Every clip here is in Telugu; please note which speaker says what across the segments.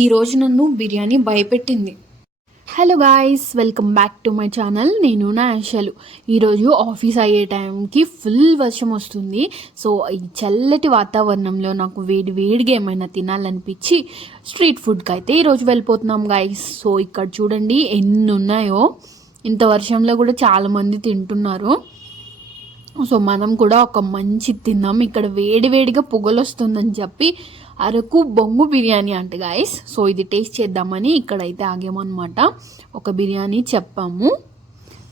Speaker 1: ఈరోజు నన్ను biryani భయపెట్టింది. Hello guys welcome back to my channel నేను నా ఆశలు. ఈరోజు ఆఫీస్ అయ్యే టైంకి ఫుల్ వర్షం వస్తుంది. సో ఈ చల్లటి వాతావరణంలో నాకు వేడి వేడిగా ఏమైనా తినాలనిపించి స్ట్రీట్ ఫుడ్కి అయితే ఈరోజు వెళ్ళిపోతున్నాం గాయస్ సో ఇక్కడ చూడండి ఎన్ని ఉన్నాయో ఇంత వర్షంలో కూడా చాలామంది తింటున్నారు. సో మనం కూడా ఒక మంచి తిందాం ఇక్కడ వేడి వేడిగా పొగలు వస్తుందని చెప్పి అరకు బొంగు బిర్యానీ అంట గాయస్ సో ఇది టేస్ట్ చేద్దామని ఇక్కడైతే ఆగామన్నమాట ఒక బిర్యానీ చెప్పాము.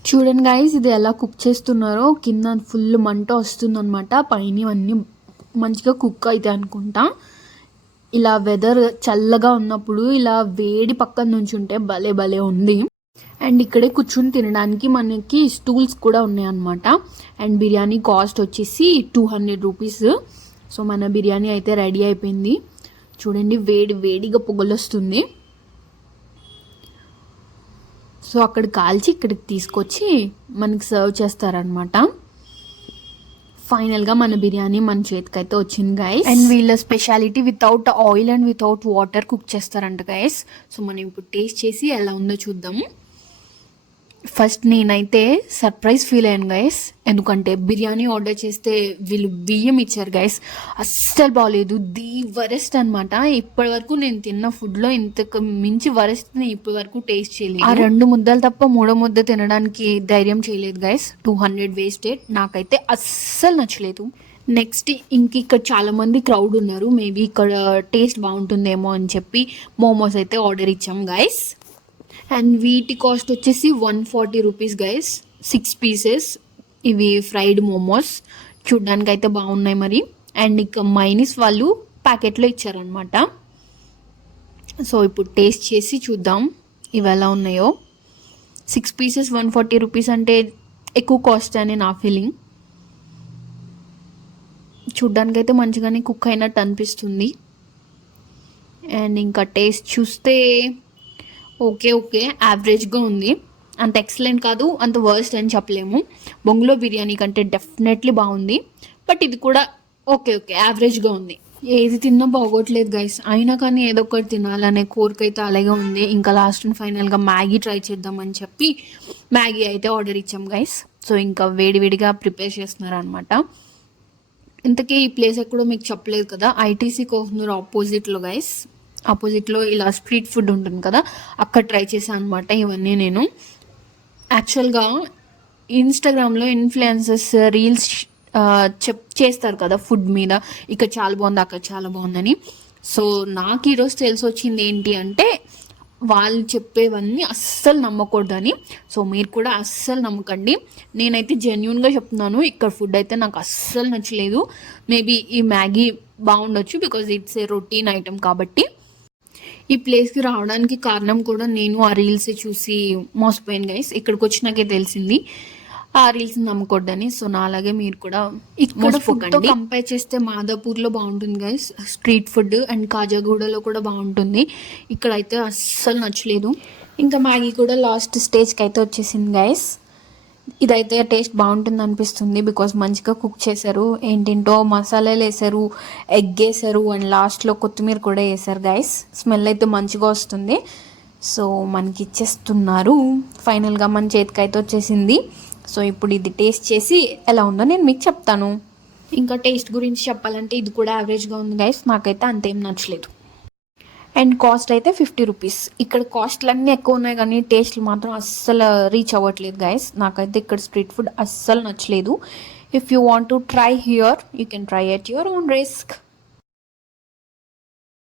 Speaker 1: చూడండి గాయస్ ఇది ఎలా కుక్ చేస్తున్నారో. కింద ఫుల్ మంట వస్తుందన్నమాట. పైన అన్నీ మంచిగా కుక్ అయితే అనుకుంటా. ఇలా వెదర్ చల్లగా ఉన్నప్పుడు ఇలా వేడి పక్కన నుంచి ఉంటే భలే భలే ఉంది. అండ్ ఇక్కడే కూర్చుని తినడానికి మనకి స్టూల్స్ కూడా ఉన్నాయన్నమాట అండ్ బిర్యానీ కాస్ట్ వచ్చేసి టూ హండ్రెడ్ రూపీస్ సో మన బిర్యానీ అయితే రెడీ అయిపోయింది. చూడండి వేడి వేడిగా పొగలు వస్తుంది సో అక్కడ కాల్చి ఇక్కడికి తీసుకొచ్చి మనకి సర్వ్ చేస్తారనమాట ఫైనల్గా మన బిర్యానీ మన చేతికైతే వచ్చింది గైస్ అండ్ వీళ్ళ speciality without oil and without water cook చేస్తారంట గైస్ సో మనం ఇప్పుడు టేస్ట్ చేసి ఎలా ఉందో చూద్దాము. ఫస్ట్ నేనైతే సర్ప్రైజ్ ఫీల్ అయ్యాను గైస్ ఎందుకంటే బిర్యానీ ఆర్డర్ చేస్తే వీళ్ళు బియ్యం ఇచ్చారు గైస్ అస్సలు బాగలేదు ది వరెస్ట్ అనమాట ఇప్పటి వరకు నేను తిన్న ఫుడ్లో ఇంతకు మించి వరెస్ట్ ఇప్పటి వరకు టేస్ట్ చేయలేదు. ఆ రెండు ముద్దలు తప్ప మూడో ముద్ద తినడానికి ధైర్యం చేయలేదు గైస్ టూ హండ్రెడ్ వేస్టెడ్ నాకైతే అస్సలు నచ్చలేదు. నెక్స్ట్ ఇంక ఇక్కడ చాలా మంది క్రౌడ్ ఉన్నారు. మేబీ ఇక్కడ టేస్ట్ బాగుంటుందేమో అని చెప్పి మోమోస్ అయితే ఆర్డర్ ఇచ్చాం గైస్ అండ్ వీటి కాస్ట్ వచ్చేసి one forty rupees guys six pieces ఇవి ఫ్రైడ్ మోమోస్ చూడ్డానికి అయితే బాగున్నాయి మరి. అండ్ ఇక మైనీస్ వాళ్ళు ప్యాకెట్లో ఇచ్చారనమాట సో ఇప్పుడు టేస్ట్ చేసి చూద్దాం. ఇవి ఎలా ఉన్నాయో. Six pieces one forty rupees అంటే ఎక్కువ కాస్ట్ అని నా ఫీలింగ్ చూడ్డానికి అయితే మంచిగానే కుక్ అయినట్టు అనిపిస్తుంది. అండ్ ఇంకా టేస్ట్ చూస్తే ఓకే ఓకే. యావరేజ్గా ఉంది. అంత ఎక్సలెంట్ కాదు అంత వర్స్ట్ అని చెప్పలేము. బొంగులో బిర్యానీ కంటే డెఫినెట్లీ బాగుంది. బట్ ఇది కూడా ఓకే ఓకే. యావరేజ్గా ఉంది. ఏది తిన్నా బాగోట్లేదు గైస్ అయినా కానీ ఏదో ఒకటి తినాలనే కోరిక అయితే అలాగే ఉంది. ఇంకా లాస్ట్ అండ్ ఫైనల్గా మ్యాగీ ట్రై చేద్దామని చెప్పి మ్యాగీ అయితే ఆర్డర్ ఇచ్చాం గైస్ సో ఇంకా వేడివేడిగా ప్రిపేర్ చేస్తున్నారు అనమాట ఇంతకీ ఈ ప్లేస్ ఎక్కడో మీకు చెప్పలేదు కదా ఐటీసీ కోహ్నూర్ ఆపోజిట్లో గైస్ ఆపోజిట్లో ఇలా స్ట్రీట్ ఫుడ్ ఉంటుంది కదా అక్కడ ట్రై చేశాను అనమాట ఇవన్నీ నేను. యాక్చువల్గా ఇన్స్టాగ్రామ్లో ఇన్ఫ్లుయెన్సెస్ రీల్స్ చెప్ చేస్తారు కదా ఫుడ్ మీద ఇక్కడ చాలా బాగుంది అక్కడ చాలా బాగుందని. సో నాకు ఈరోజు తెలిసి వచ్చింది ఏంటి అంటే వాళ్ళు చెప్పేవన్నీ అస్సలు నమ్మకూడదని. సో మీరు కూడా అస్సలు నమ్మకండి. నేనైతే జెన్యున్గా చెప్తున్నాను ఇక్కడ ఫుడ్ అయితే నాకు అస్సలు నచ్చలేదు. మేబీ ఈ Maggi బాగుండొచ్చు because it's a routine item కాబట్టి. ఈ ప్లేస్కి రావడానికి కారణం కూడా నేను ఆ రీల్స్ చూసి మోసపోయాను గైస్ ఇక్కడికి వచ్చినాకే తెలిసింది. ఆ రీల్స్ నమ్మకూడదని. సో నా అలాగే మీరు కూడా ఇక్కడ ఫుడ్ కంపేర్ చేస్తే మాదాపూర్లో బాగుంటుంది గైస్ స్ట్రీట్ ఫుడ్ అండ్ కాజాగూడలో కూడా బాగుంటుంది. ఇక్కడ అయితే అస్సలు నచ్చలేదు. ఇంకా మ్యాగీ కూడా లాస్ట్ స్టేజ్కి అయితే వచ్చేసింది గైస్ ఇదైతే టేస్ట్ బాగుంటుంది అనిపిస్తుంది బికాస్ మంచిగా కుక్ చేశారు. ఏంటేంటో మసాలాలు వేసారు ఎగ్ వేసారు అండ్ లాస్ట్లో కొత్తిమీర కూడా వేసారు గైస్ స్మెల్ అయితే మంచిగా వస్తుంది. సో మనకి ఇచ్చేస్తున్నారు. ఫైనల్గా మన చేతికి అయితే వచ్చేసింది. సో ఇప్పుడు ఇది టేస్ట్ చేసి ఎలా ఉందో నేను మీకు చెప్తాను. ఇంకా టేస్ట్ గురించి చెప్పాలంటే ఇది కూడా యావరేజ్గా ఉంది గైస్ నాకైతే అంతేం నచ్చలేదు. అండ్ కాస్ట్ అయితే ఫిఫ్టీ రూపీస్ ఇక్కడ కాస్ట్లు అన్నీ ఎక్కువ ఉన్నాయి కానీ టేస్ట్లు మాత్రం అస్సలు రీచ్ అవ్వట్లేదు గైస్ నాకైతే ఇక్కడ స్ట్రీట్ ఫుడ్ అస్సలు నచ్చలేదు. If you want to try here you can try at your own risk